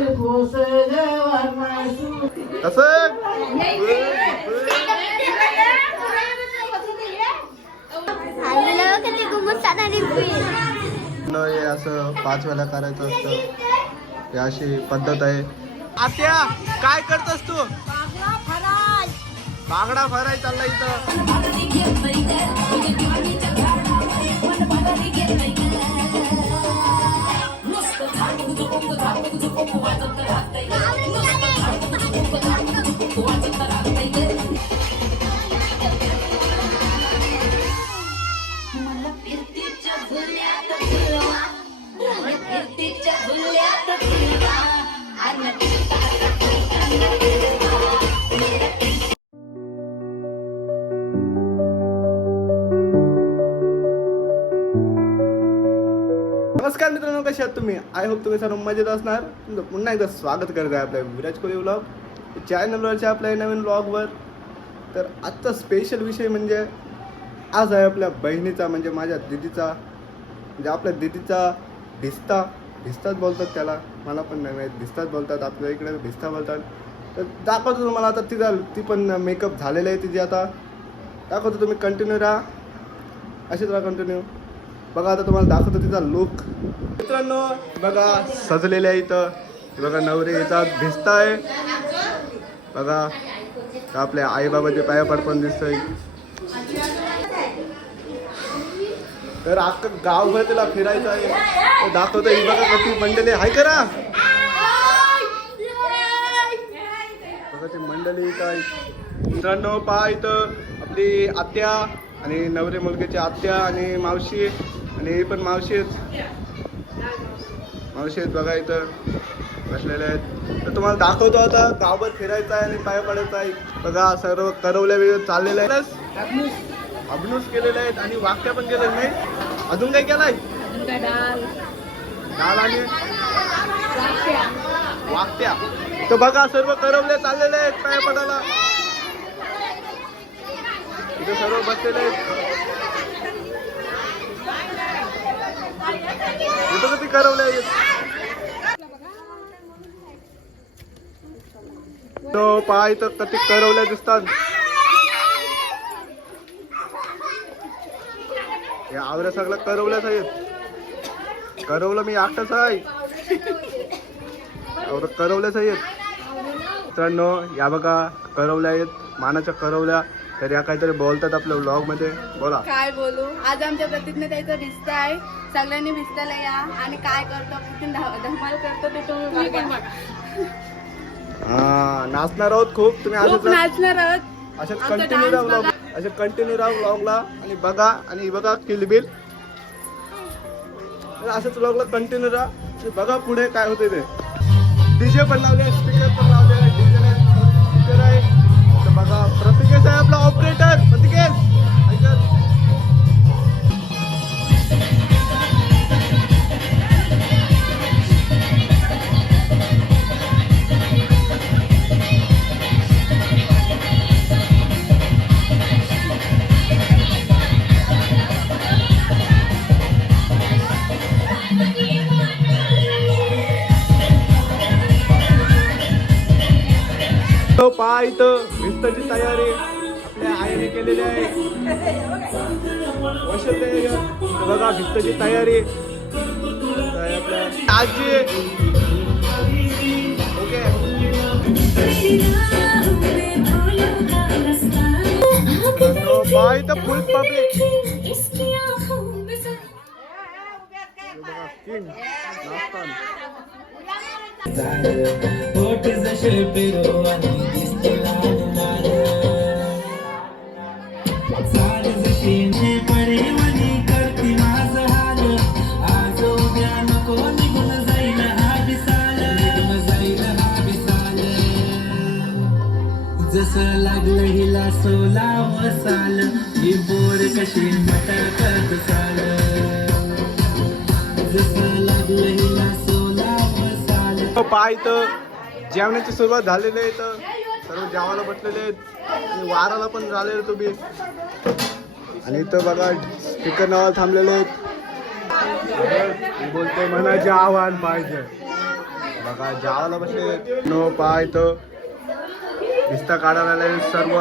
कसं हे असं 5 वेळा करायचं असतं. ही अशी पद्धत आहे. आत्या काय करतस तू? बागडा फराय चालला इथं. नमस्कार मित्रांनो, कसे आहात तुम्ही? आय होप तुम्ही सर्व मजेत असणार. तुमचं पुन्हा एकदा स्वागत करत आहे आपल्या विराज कोहली व्लॉग चॅनलवरच्या आपल्या नवीन व्लॉगवर. तर आजचा स्पेशल विषय म्हणजे आज आहे आपल्या बहिणीचा, म्हणजे माझ्या दिदीचा, म्हणजे आपल्या दिदीचा भिस्ताच बोलतात त्याला. मला पण नाही माहीत, भिस्ताच बोलतात, आपल्या इकडे भिस्ता बोलतात. तर दाखवतो तुम्हाला आता. ती पण मेकअप झालेलं आहे तिची. आता दाखवतो, तुम्ही कंटिन्यू राहा, अशीच राहा कंटिन्यू. बघा आता तुम्हाला दाखवतो तिचा लुक. मित्रांनो बघा सजलेले आहे इथं. बघा नवरी याचा भिजता आहे. बघा आपल्या आईबाबाचे पाया पडून दिसतंय. तर अख्खं गावभर तिला फिरायचं आहे. दाखवतो ही बघा कशी मंडळी आहे. करा बघा ती मंडळी इथं आहे. मित्रांनो पहा इथं आपली आत्या आणि नवरे मुलगीची आत्या आणि मावशी, आणि हे पण मावशी आहेत बघा इथं बसलेले आहेत. तर तुम्हाला दाखवतो आता. गावभर फिरायचं आहे आणि पाय पडायचं आहे. बघा सर्व करवल्या वेळ चाललेलं आहे. अभिनूस केलेले आहेत आणि वाक्या पण केलेलं नाही. अजून काय केलाय? डाल आणि वाक्या. तर बघा सर्व करवले चाललेले आहेत पाय पडायला. इथे सर्व बसलेले आहेत. इथं किती करवले आहेत. तो पहा इथं किती करवल्या दिसतात. या आवऱ्या सगळ्या करवल्याच आहेत. करवलं मी एकटाच आहे. करवल्याच आहेत मित्रांनो. या बघा करवल्या आहेत, मानाच्या करवल्या. तर या काहीतरी बोलतात आपल्या व्लॉग मध्ये. बोला. काय बोलू? आज आमच्या प्रतिज्ञा त्याचा भिस्ता आहे. सगळ्यांनी भिस्ताला या आणि काय करतो कुठून धमाल करतो ते तुम्ही बघा. नाचणार आहोत खूप. तुम्ही खूप नाचणार आहोत. असे कंटिन्यू राहा व्लॉग, असे कंटिन्यू राहा व्लॉगला आणि बघा. आणि बघा किलबिल. असंच व्लॉगला कंटिन्यू राहा आणि बघा पुढे काय होते ते. डीजे पण लावले, स्पीकर पण लावले. स्पीकर आहे तर बघा. प्रत्येकेश आहे आपला ऑपरेटर. प्रत्येकेश पहा इथं भिस्ताची तयारी आपल्या आईने केलेली आहे. बघा भिस्ताची तयारी आपल्या आजी. ओके पहा इथं फुल पब्लिक. जसं लागलं हिला 16 साल, ही पोर कशी मटकत चाल. जसं लागलं हिला 16 साल. पाय तर जेवणाची सुरुवात झालेली आहे. तर सर्व जेवायला बसलेले आहेत आणि वाराला पण झालेले तुम्ही. आणि इथं बघा स्पीकर नावाला थांबलेले आहेत. बोलते मनाचे आव्हान पाहिजे. बघा जावाला बसले नो पाय तो दिसता काढायला आले सर्व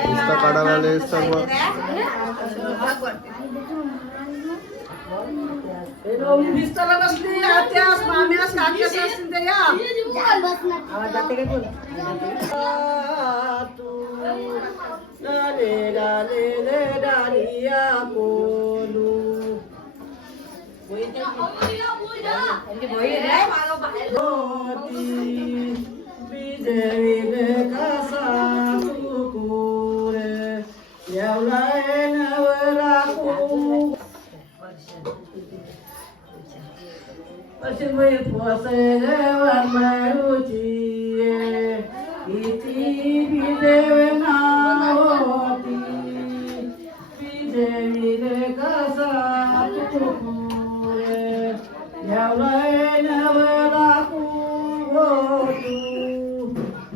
दिसता काढायला आले सर्व दिसताला नसली त्यास माम्यास काक्यास असतील ते या आवाज जाते काय बोल तू डाले डाले रे डालिया कोलू बिजवील कसा सुकूर येवलाय नवराकू पश्चिम पोसल्यावर मारुची किती बिदेवना होती बिदेवीर कसा तुकुरे यावलाय नवराकू तू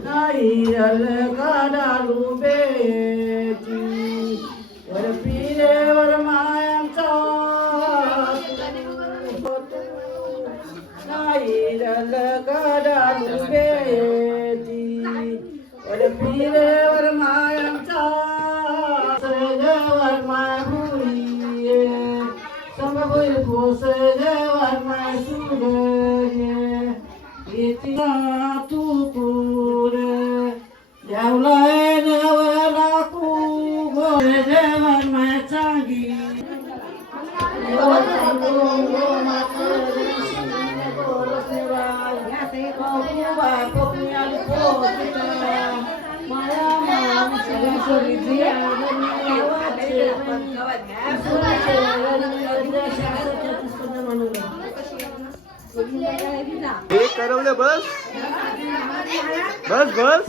नाही रल काढालू बेची वर पिरेवर मायांचा नाहीरल काढालू बेची वर पिरेवर मायांचा सजवर माहुरी समोर पोसजवर माय सुगये इतिहा तू कुर जेवलाय नवराकू जेवण माय चांगी हे करवले बस बस बस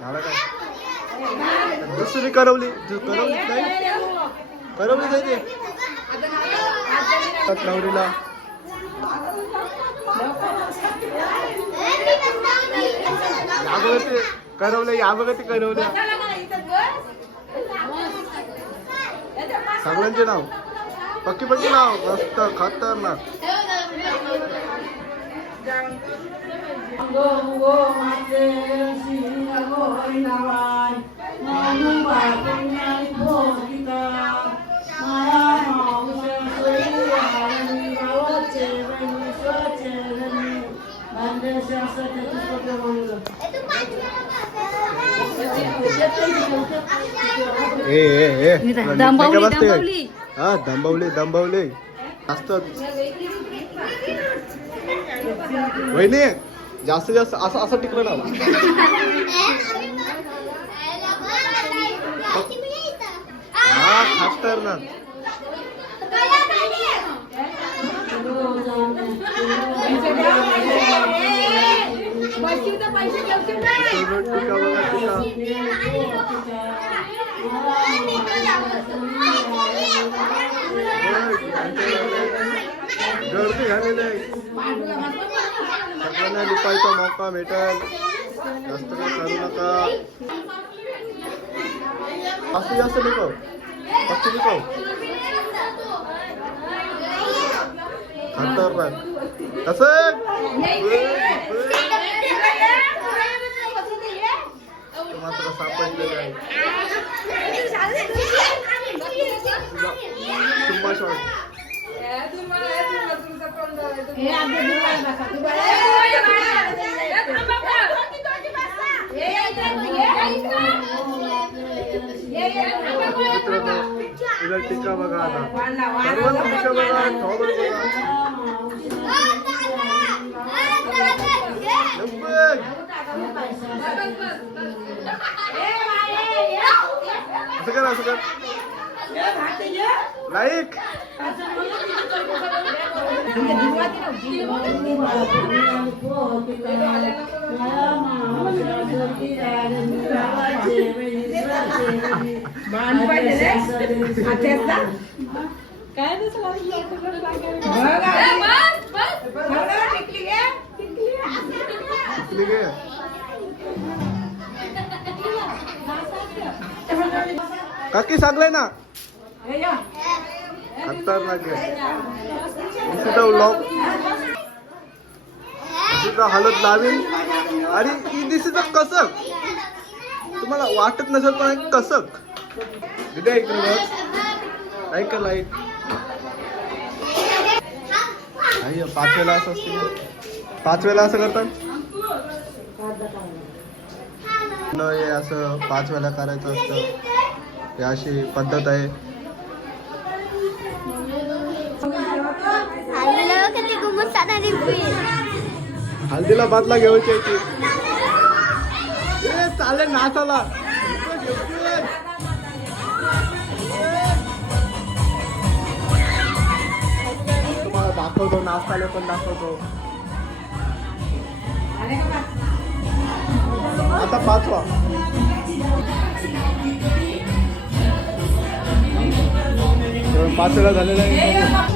झालं काय दुसरी करवली नाही करवली जायचे नवरीला या बघा ते करवलं या बघा ते करवल्या सगळ्यांचे नाव पक्की पक्की नाव मस्त खतरनाक दंबवली हा दंबवले असतात वहिनी जास्तीत जास्त असं टिकलं ना हा खतरनाक टिका बघा गर्दी झालेली आहे सगळ्यांना लिपायचा मौका भेटेल जास्त काही करू नका जास्त लिपाव फक्त लिपाव खतरनाक कसं मात्र सापडलेलं आहे तुम्हा शॉट मित्रांनो टीका बघा आता सर्वांना टीका बघा थॉबल बघा असं कर लाईक काय काकी सांगलंय ना खतरनाक आहे. तिचा व्लॉग तिचा हालत लावीन. आणि दिस इज अ कसक. तुम्हाला वाटत नसेल पण एक कसक. दिदे एक लाईक लाईक. 5 वेळा असं असते. 5 वेळा असं करतात न, हे असं 5 वेळा करायचं असतं. ही अशी पद्धत आहे. हल्दीला बातला घ्यायची ती चालेल नाचाला. तुम्हाला दाखवतो नाचताले पण दाखवतो. आता 5वा. तर 5 वेळा झालेला आहे.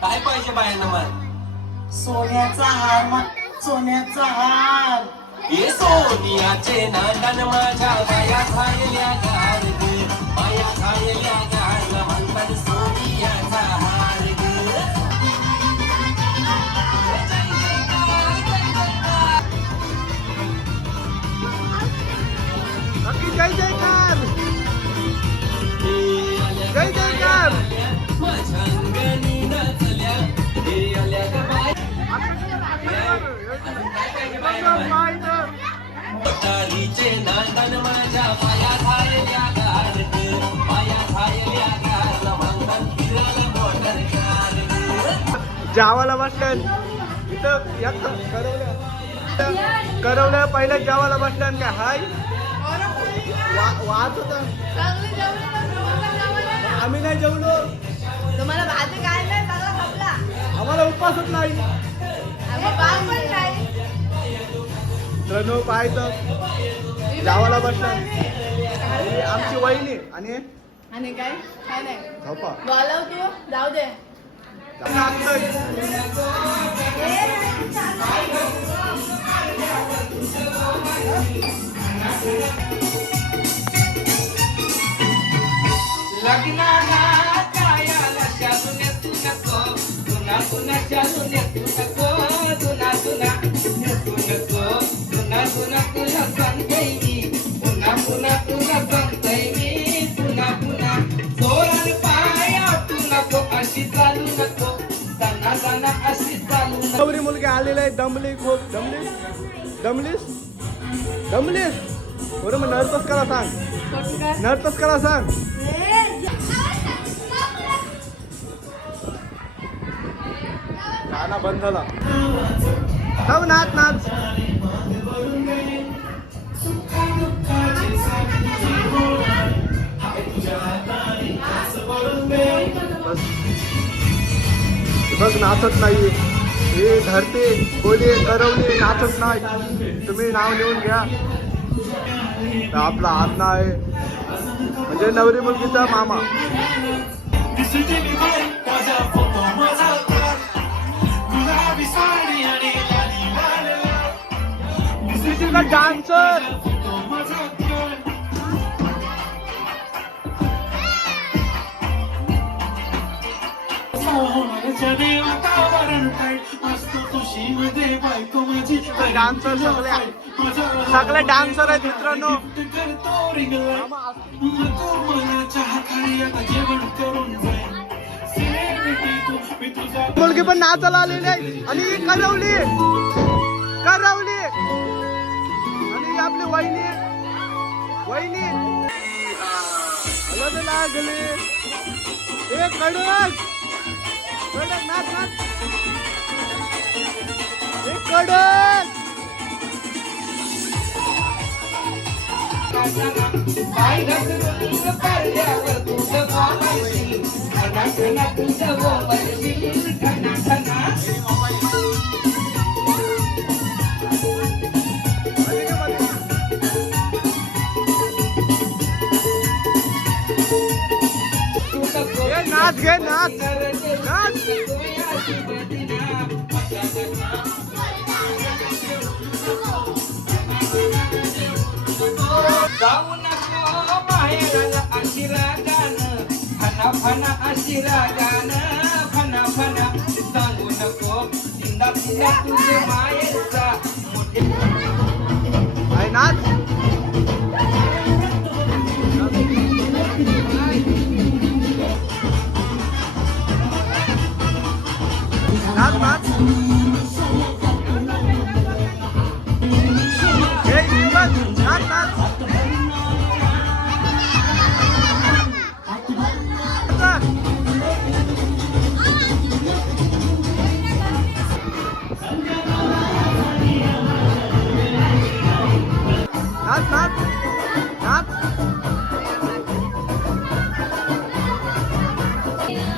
काय पाहिजे बायांना मग? सोन्याचा हार, सोन्याचा हार. हे सोनियाचे नांदन माझ्या बाया खायल्या गार ग, बाया खायल्या गार म्हणतात सोनियाचा हार ग. जय जयकार. जय जयकार. पटारीचे नांदन माझ्या पाया खायल्या गार ग, पाया खायल्या गार म्हणतात फिरायला मोटर कार ग. जावाला बसल्यान इथं करवल्या पहिल्या जावाला बसल्यान काय हाय वाहत होता. आम्ही नाही जेवलो. तुम्हाला भाजी काय नाही सगळं खपला. आम्हाला उपवासच नाही. आम्ही बाग पण नाही. रणू पाहायचं जावाला बसला. आमची वहिनी आणि आणि काय काय नाही. झोपा बोलाव तू जाऊ दे. लग्नाला कायाला शालू नेसू नको, तुना तुना शालू नेसू नको, तुना तुना नेसू नको, तुना तुना तुला सांगते मी, पुन्हा पुन्हा तुला सांगते मी, पुन्हा पुन्हा जोरान पाया तू नको, अशी चालू नको, दाना दाना अशी चालू नको. नवरी मुलगी आलेली आहे. दमली खूप. दमलीस बरं मग नर्तस करा सांग. नर्तस करा सांग. गाणं बंद झाला. जाऊ नाच नाच. बघ नाचत नाही. हे धरते बोले करवले नाचत नाही. तुम्ही नाव लिहून घ्या. आपला आज्ञा आहे म्हणजे नवरी मुलगीचा मामा. डान्सर डान्सर सगळे डान्सर आहेत मित्रांनो. मुलगी पण नाचायला आलेली आहे. आणि करवली आणि आपली वहिनी हलद लागले. एक कडक नाच नाच. एक कडक नाच घे नाच नाच. जाऊ नको माहेराला अशी रागानं, फना फना अशी रागानं, फना फना सांगू नको इंदा पिंदा तुझे माहेरचा मोठे. आहे नाच. नाच नाच. हे इस्मात, नाच नाच. नाच नाच नाच.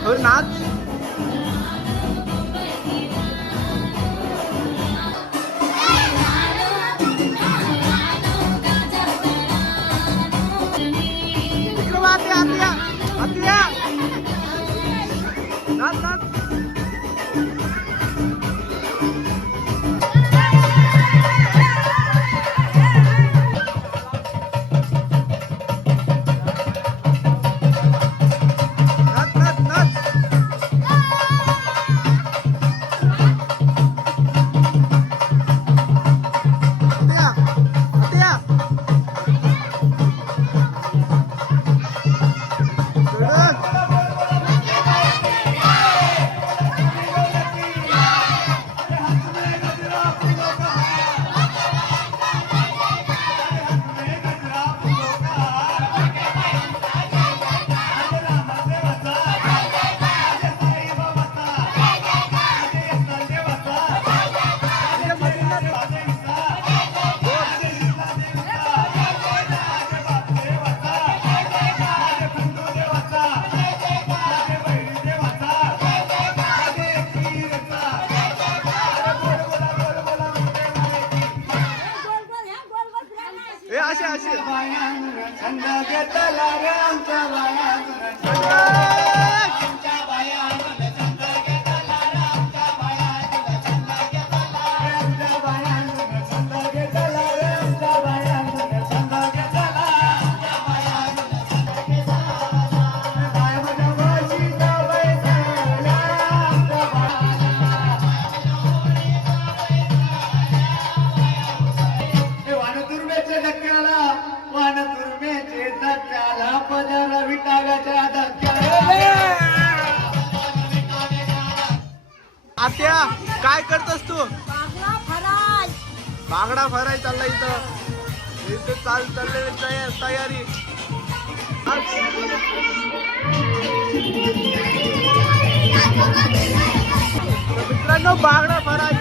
हो नाच. इकडं बघ, आत्या आत्या आत्या. नाच नाच. नाच नाच नाच. आत्या आत्या. कडक. ए असे असे. छंद घेतला रे आमच्या बायानं, आत्या काय करतस तू? बांगडा फराय चालला इथं. इथं चाललेली तयारी. मित्रांनो बांगडा फराय.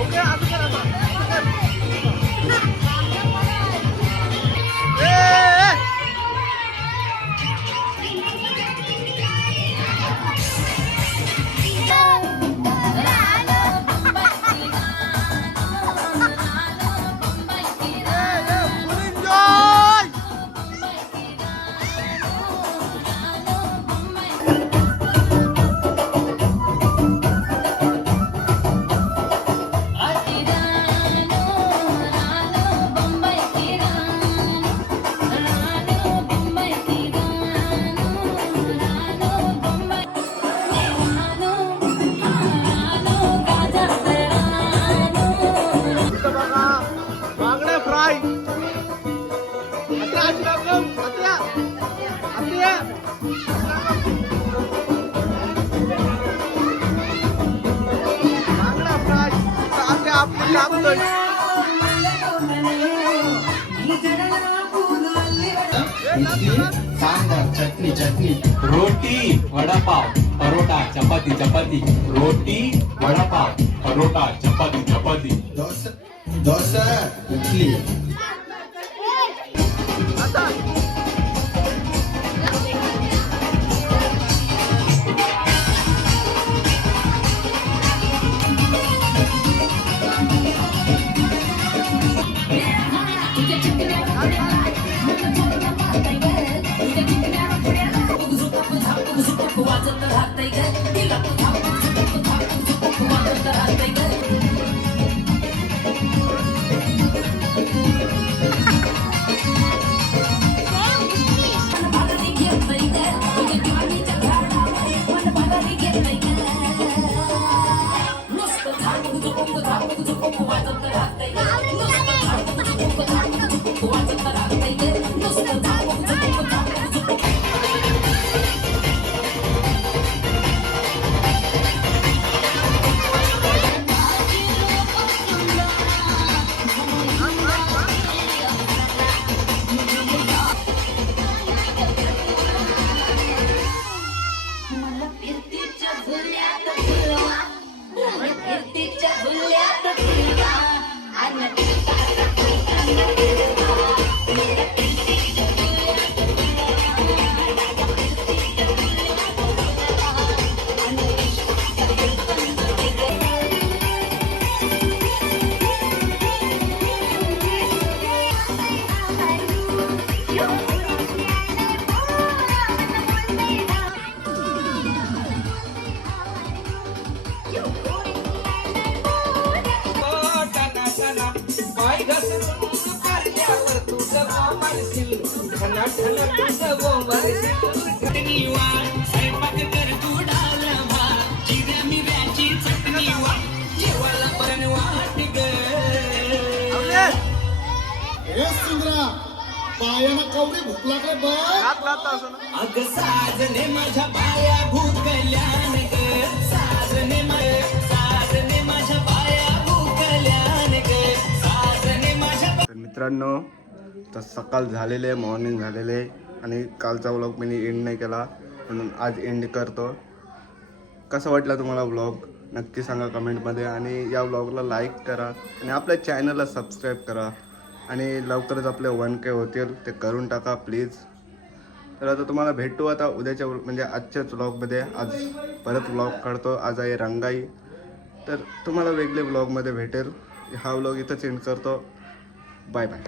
ओके असं करा आता. सांबार चटणी चटणी रोटी वडापाव परोटा चपाती चपाती रोटी वडापाव परोटा चपाती चपाती डोसा इडली टना टना पाय घसरून पारल्यावर तुझं बोंबालशील ठना ठना तुझं बोंबालशील चटणी वाट स्वयंपाक कर तू डाल भात जिऱ्या मिऱ्याची चटणी वाट जेवायला पण वाट ग हे सुंदरा पायानं कवडी भूक लागले बघ हात लागता असं ना. अग साजने माझ्या पाया भूकल्यान ग साजने माझ्या पाया भूकल्यान ग साजने माझ्या तर मित्रांनो, तर सकाळ झालेले आहे, मॉर्निंग झालेले आहे आणि कालचा व्लॉग मी एंड नाही केला म्हणून आज एंड करतो. कसा वाटला तुम्हाला व्लॉग नक्की सांगा कमेंटमध्ये आणि या व्लॉगला लाईक करा आणि आपल्या चॅनलला सबस्क्राईब करा आणि लवकरच आपले 1K होतील ते करून टाका प्लीज. तर आता तुम्हाला भेटू आता उद्याच्या म्हणजे आजच्याच व्लॉगमध्ये. आज परत व्लॉग काढतो. आज आहे रंगाई, तर तुम्हाला वेगळे व्लॉगमध्ये भेटेल. हा व्लॉग इथंच एंड करतो. Bye bye.